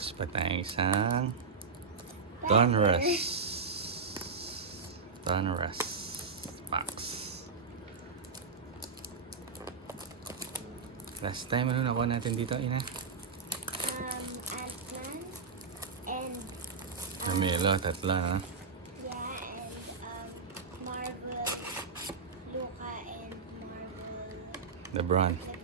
Bukas pa tayong isang Donruss box. Last time, ano nakuha natin dito, Ina? Ant-Man and Namelo, tatlo, ha? yeah, and Marvel, Luca and Marvel LeBron. LeBron.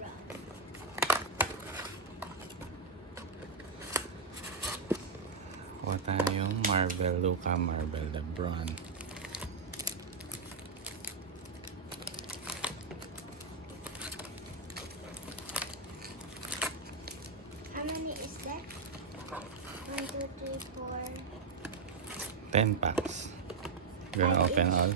Kuha tayong Marvel Luca, Marvel LeBron. How many is that? 1, 2, 3, 4. 10 packs. You gonna Five open each. all?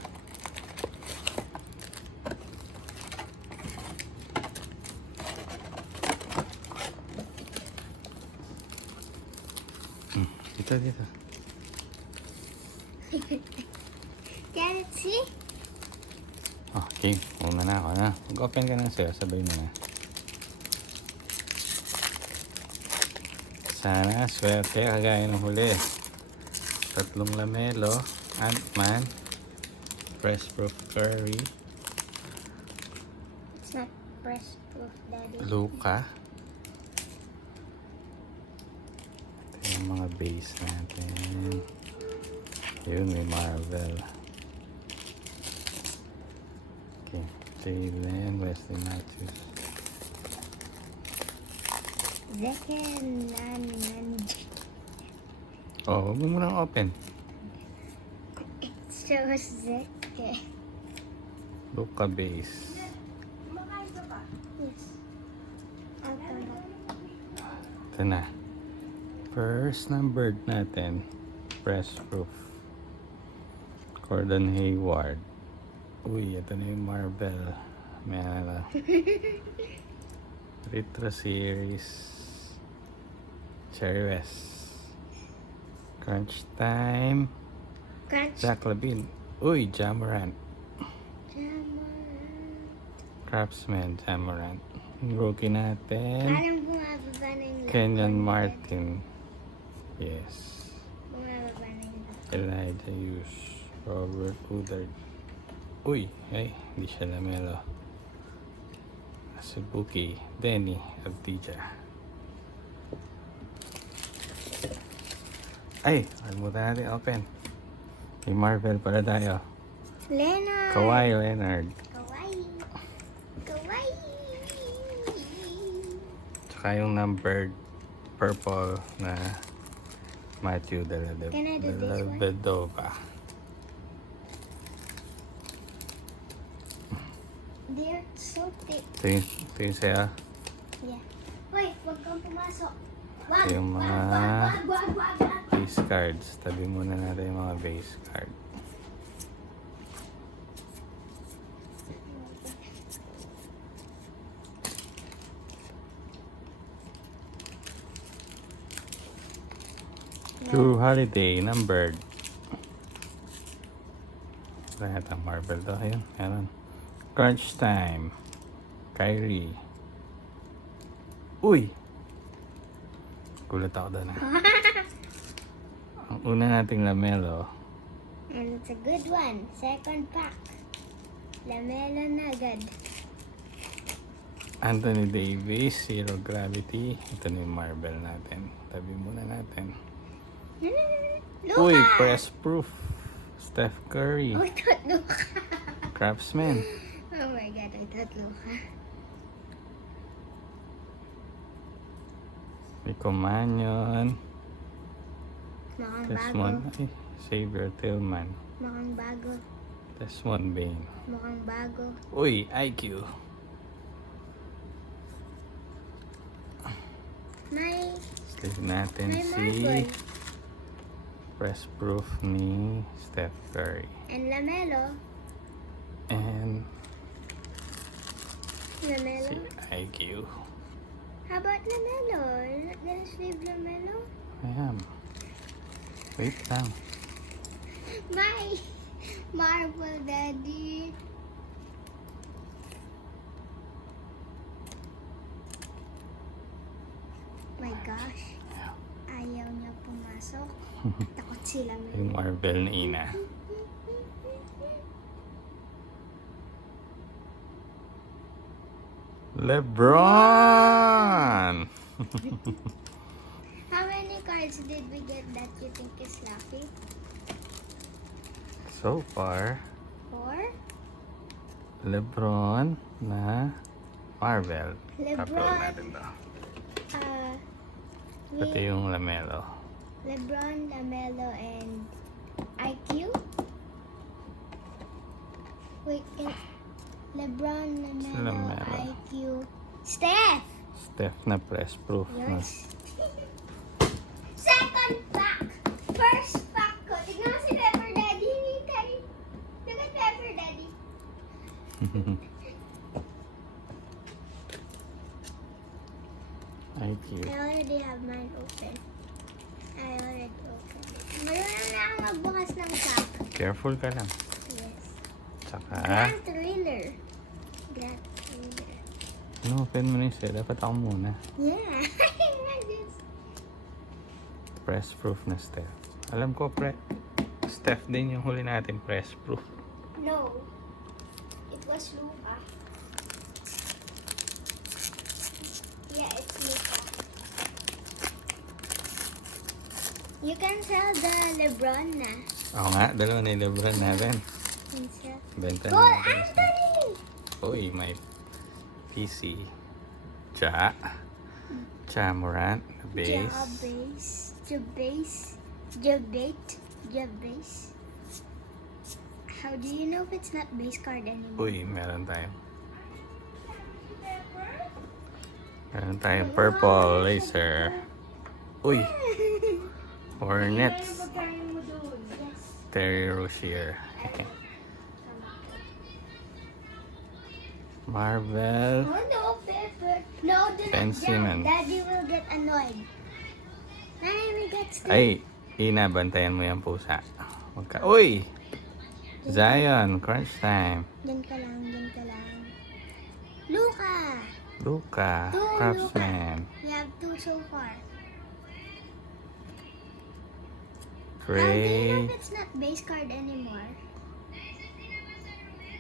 Dito. Can it see? Okay, muna na ako na. Mag-open ka ng sayo, sabay mo na. Sana swerte kagaya ng huli. Tatlong lamelo, Ant-Man, Press-Proof Curry, It's not press proof, Daddy. Luca. Ito yung mga base natin. Yun, may Marvel. Okay, Jalen, Wesley Matthews. Zeken Nan. Oh, huwag mo munang open. It shows Zeke. Luca base. Yes. I'll come back. Ito na. First numbered natin, Press-Proof. Gordon Hayward. Uy, ito na yung Marvel. May ano. Retro Series. Cherry West. Crunch Time. Crunch. Zach Lavine. Uy, Jamorant. Craftsman, Jamorant. Yung rookie natin, Parang bumababa na yung Kenyon laptop. Martin. Yes. Bumababa na yung laptop. Elijah Hughes. Robert Woodard. Uy, ay, hindi siya lamelo. Subuki. Denny Abdija. Ay, alimutan natin open. May Marvel para tayo. Leonard. Kawhi Leonard. Kawaii. Kawaii. Tsaka yung numbered purple na Matthew Can I do this one? Dellavedova. They're so thick. Ito yung sa'yo. Yeah. Hoy, huwag kang pumasok. Wag, Ito yung mga wag. base cards. Tabi muna natin yung mga base card. True Holiday, numbered. Lahat ang Marvel to. Ayun, meron. Crunch Time. Kyrie. Uy! Gulat ako doon. Ang una nating lamelo. And it's a good one. Second pack. Lamelo na agad. Anthony Davis, Zero Gravity. Ito na yung Marvel natin. Tabi muna natin. Luka! Uy, Press-Proof. Steph Curry. Oh, I thought Luka. Craftsman. Oh my God, I thought Luka. Rico Mannion. Mukhang This bago. one, ay, Xavier Tillman. Mukhang bago. This one, Bane. Mukhang bago. Uy, IQ. May Sleeve natin si Marvel. Press-Proof ni Steph Curry. And Lamelo. And Lamelo. si IQ. How about Lamelo? You're not gonna sleeve Lamelo? Ayan. Wait lang. My Marvel, Daddy. My gosh. Yeah. I pumasok. Takot sila. Yung Marvel ni Ina. LeBron! How many cards did we get that you think is lucky? So far, 4? LeBron na Marvel. LeBron. Upload natin to. Pati yung Lamelo. LeBron, Lamelo, and IQ? Wait, LeBron, Lamelo, IQ, Steph! Steph na press proof. Na. Yours? Second pack! First pack ko. Tignan mo si Pepper Daddy. Hinintay. Look at Pepper Daddy. IQ. I already have mine open. I already opened it. Marunong na akong magbukas ng pack. Careful ka lang. Yes. Tsaka, Grand Thriller. Grand Thriller. open mo na yung set. Dapat ako muna. Yeah. Press proof na Steph. Alam ko, Steph din yung huli natin press proof. No. It was Luka. Yeah, it's Luka. You can sell the LeBron na. Oo nga, dalawa na yung LeBron natin. You can sell. Benta na Cole natin. Anthony! Uy, may PC. Morant, base. Jabase. How do you know if it's not base card anymore? Uy, meron tayo. Meron tayong purple laser. Uy, Hornets. Terry Rozier. Marvel. Oh no, Pepper. No, do Ben not jump. Simmons. Daddy will get annoyed. Nanay will get scared. Ay, Ina, bantayan mo yung pusa. Uy! Zion, crunch time. Diyan ka lang. Luka, Two Craftsman. We have 2 so far. How do you know Trey. if it's not base card anymore?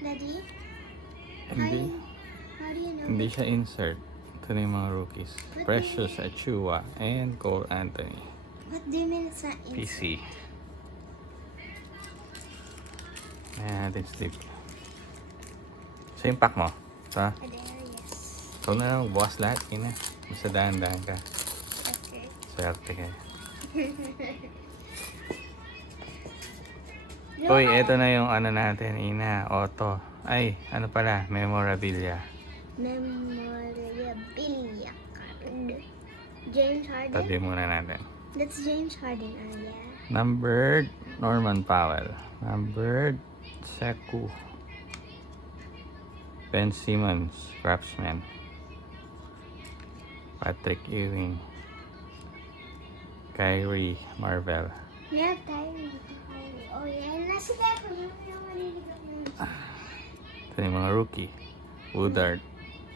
Daddy? Hindi, How do you know? hindi siya insert. Ito na yung mga rookies. But Precious Achua and Cole Anthony. What do you mean it's not in? PC. Ayan natin sleep. So yung pack mo. Ito. There, yes. Ikaw na lang bukas lahat. Ina. Basta dahan-dahan ka. Okay. Swerte ka. Uy, eto na yung ano natin, Ina. Auto. Ay, ano pala? Memorabilia. Memorabilia card. James Harden. Tabi muna natin. That's James Harden. Yeah. Numbered, Norman Powell. Numbered, Sekou. Ben Simmons, Craftsman. Patrick Ewing. Kyrie, Marvel. We have Kyrie. Oh yeah, nasa Pepper. Yung maliligaw yun. Ito yung mga rookie. Woodard.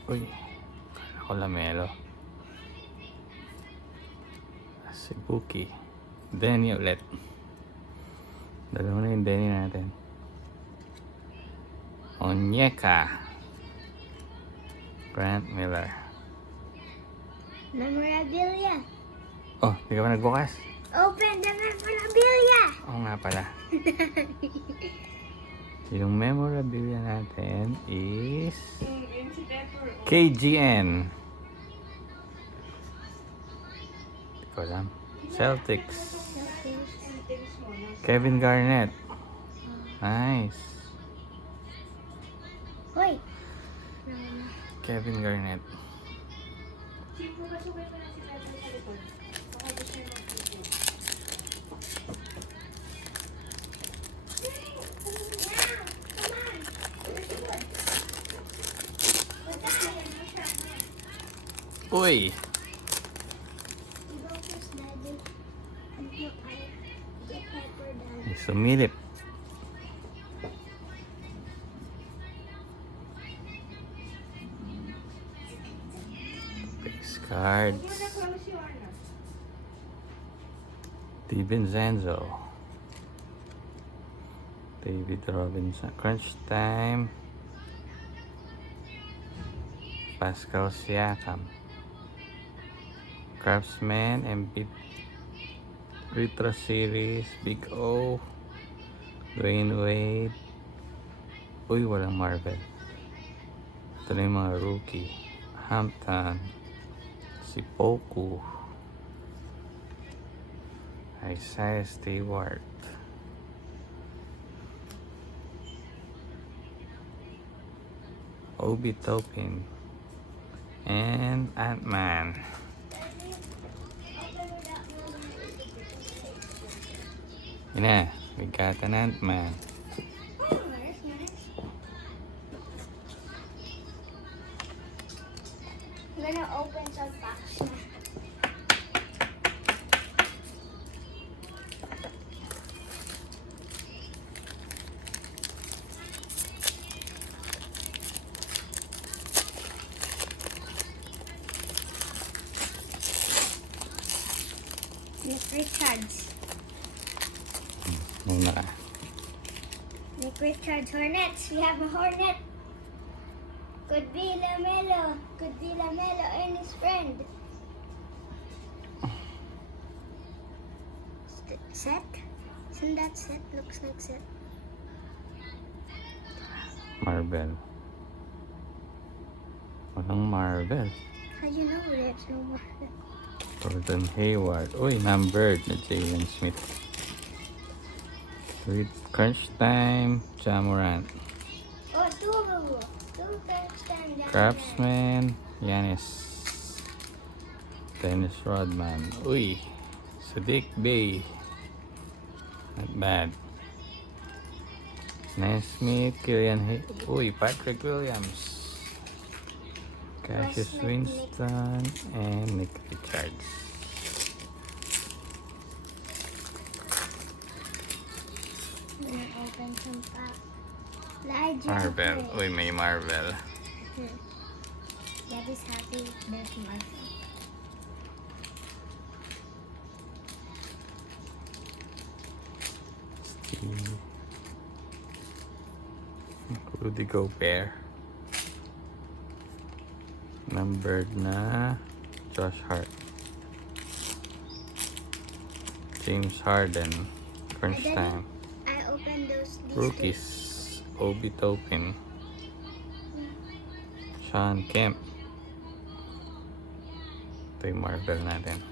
Uy, kala ko Lamelo. Sibuki. Denny ulit. Dalawa na yung Denny natin. Onyeka. Grant Miller. Memorabilia. Oh, di ka ba nagbukas? Open the memorabilia. Oo nga pala. Yung memorabilia natin is KGN. Hindi ko alam. Celtics. Kevin Garnett. Nice. Hoy. Kevin Garnett. Uy! May sumilip. Base cards. DiVincenzo, David Robinson, Crunch Time, Pascal Siakam, Craftsman, Embiid, Retro Series, Big O, Dwayne Wade. Uy, walang Marvel. Ito na yung mga rookie. Hampton, si Poku, Isaiah Stewart, Obi Toppin, and Ant-Man. Yun na, we got an Ant-Man. I'm gonna open some packs na. Nick Richards. Muna ka. Nick Richards Hornets. We have a Hornet. Could be LaMelo. Could be LaMelo and his friend. Set? Isn't that set? Looks like set. Marvel. Walang Marvel. How do you know there's no more? Gordon Hayward. Uy, numbered na Jalen Smith. With Crunch Time, Jamorant. Oh, two of them. Two crunch time. Craftsman, Giannis. Dennis Rodman. Uy, Sadiq Bey. Not bad. Naismith, Killian Uy, Patrick Williams. Cassius Winston, and Nick Richards. I'm gonna open some packs. Marvel. Uy, may Marvel. Daddy's happy. There's Marvel. Steve. Rudy Gobert. Numbered na Josh Hart. James Harden. Crunch Time. I opened these Rookies. Obi Toppin. Sean Kemp. Ito yung Marvel natin.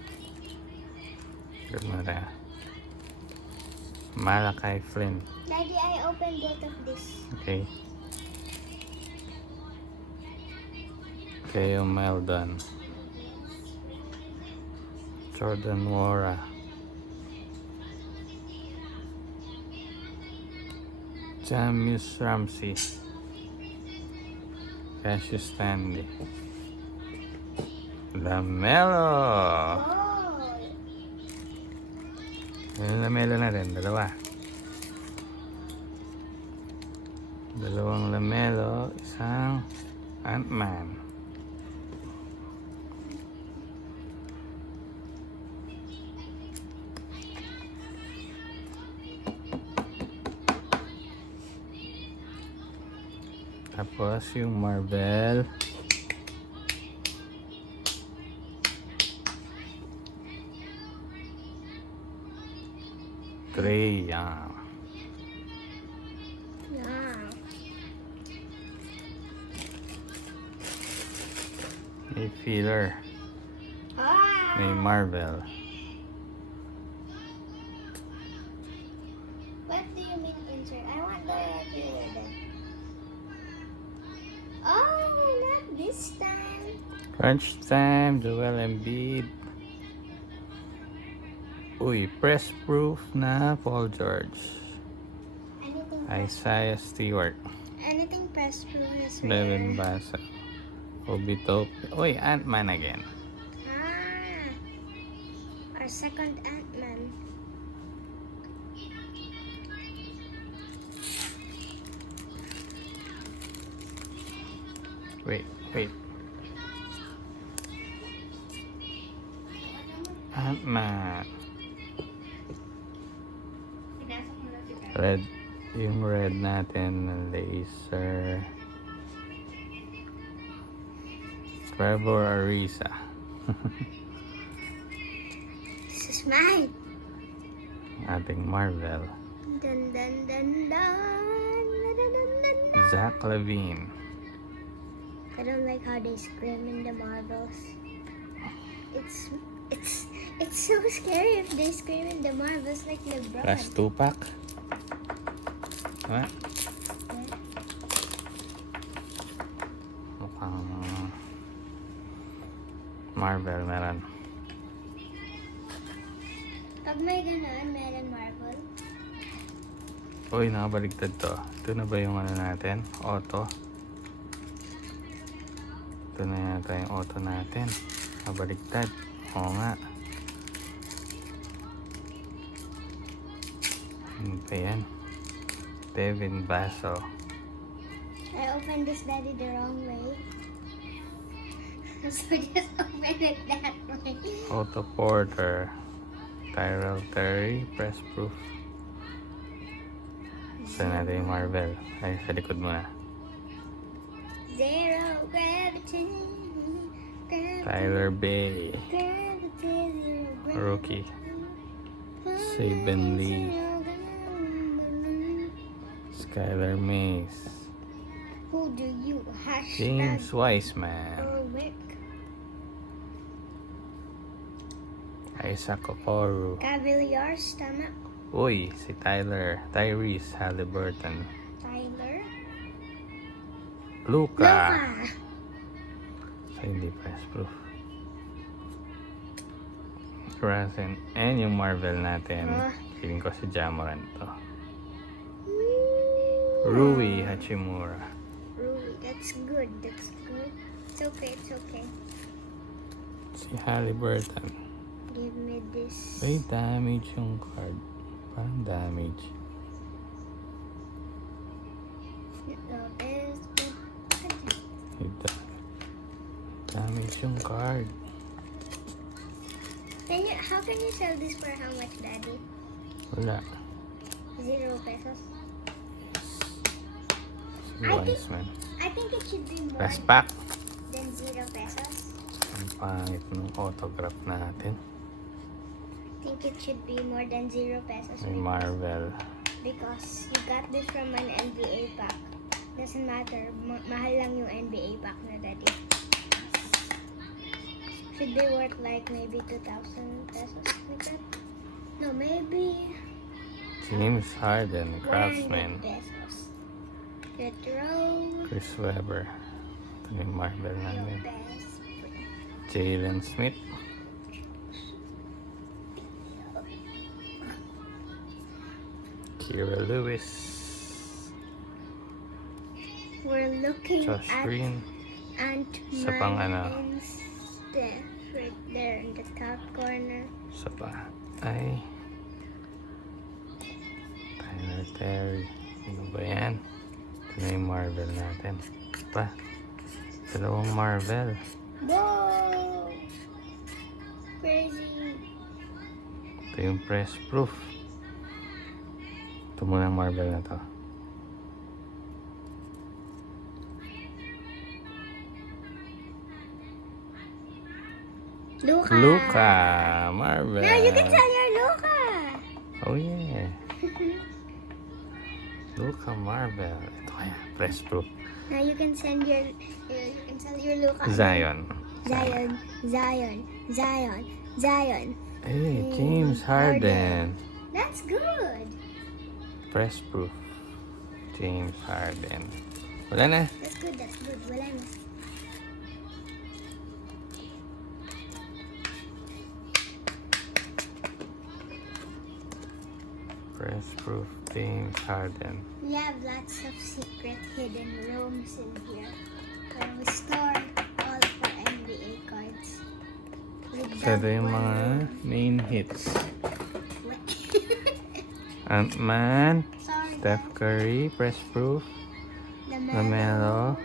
Good mo na. Malachi Flynn. Daddy, I opened both of these. Okay. Keo Meldon. Jordan Wara. James Ramsey. Cassius Stanley. LaMelo. Oh! Yung LaMelo na rin, dalawa. Dalawang LaMelo, isang Ant-Man. Tapos yung Marvel. Trae Young. Yeah. May filler. Ah! May Marvel. What do you mean insert? I want the regular then. Oh, not this time. Crunch Time, Joel Embiid. Uy, press proof na Paul George. Isaiah Stewart. Anything press proof is Devin rare. Basa. Obi Toppin. Uy, Ant-Man again. Our second Ant-Man. Wait. Ant-Man. Red. Yung red natin na laser. Trevor Ariza. This is mine. Ating Marvel. Dun dun dun dun. Dun, dun, dun, dun, dun. Zach Levine. I don't like how they scream in the Marvels. It's so scary if they scream in the Marvels like LeBron. Last 2-pack. Ha? Mukhang Marvel meron. Pag may gano'n, meron Marvel. Uy, nakabaligtad to. Ito na ba yung ano natin? Auto. Ito na yata yung auto natin. Nakabaligtad. Oo nga. Ano pa yan? Devin Basso. I opened this, Daddy, the wrong way. So just open it that way. Auto Porter. Tyrell Terry. Press proof. Saan natin yung Marvel? Ay, sa likod muna. Zero gravity. Tyler Bay. Gravity, zero gravity. Rookie. Saban Lee. Skylar Mays. Who do you James hashtag Wiseman. or Wick? Isaac Okoro. Cavaliers, tama. Uy, si Tyrese Halliburton. Tyler. Luka. Luka. So, hindi press proof. Rasen. And yung Marvel natin. Feeling ko si Jamoran to. Rui Hachimura. Rui, that's good. That's good. It's okay. It's okay. Si Halliburton. Give me this. May damage yung card. Parang damage. Ito. Damage yung card. How can you sell this for how much, Daddy? Wala. 0 pesos. Si Wiseman. I think it should be more Press pack. than 0 pesos. Ang pangit ng autograph natin. I think it should be more than 0 pesos. May Marvel. Because you got this from an NBA pack. Doesn't matter. Mahal lang yung NBA pack na, Daddy. Should be worth like maybe 2,000 pesos like that. No, maybe James Harden, 100 Craftsman. pesos. Retro. Chris Webber. Ito na yung Marvel Your namin. best friend. Jalen Smith. Kira Lewis. We're looking Josh at Green. Ant-Man Sa pang ano? and Steph right there in the top corner. Sa pa ay Tyler Terry. Ano ba yan? Ito na yung Marvel natin. Pa. Dalawang Marvel. Whoa! Crazy. Ito yung press proof. Ito muna ang Marvel na to. Luka. Marvel. Now you can sell your Luka. Oh yeah. Luka Marvel. Ito kaya. Press proof. Now you can sell your Luka. Zion. Zion. Hey, James Harden. That's good. Press proof. James Harden. Wala na. That's good. Wala na. Press proof. James Harden. We have lots of secret hidden rooms in here where we store all of our NBA cards. So, ito yung mga main hits. Ant-Man. Sorry, Steph Curry. Press proof. LaMelo.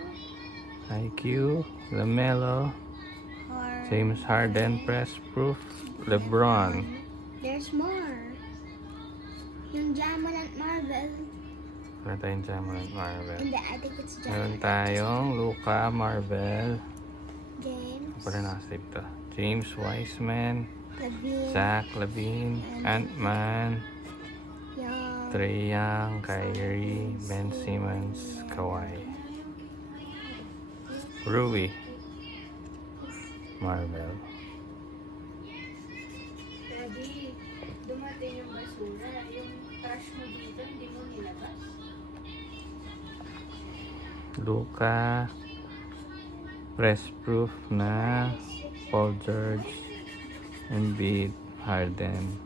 IQ. LaMelo. James Harden. Press proof. LeBron. There's more. Yung Jamoran Marvel. Wala tayong Jamoran Marvel. Hindi, I think it's Meron Jamoran. tayong Luca Marvel. James. Ano pala nakasave to? James Wiseman. Levine. Zach Levine. Ant-Man. Young. Trae Young. Kyrie. Ben Simmons. Kawhi. Rui Marvel. Daddy, dumating yung basura. Yung trash mo dito, hindi mo nilabas. Luka. Press proof na Paul George. Embiid. Harden.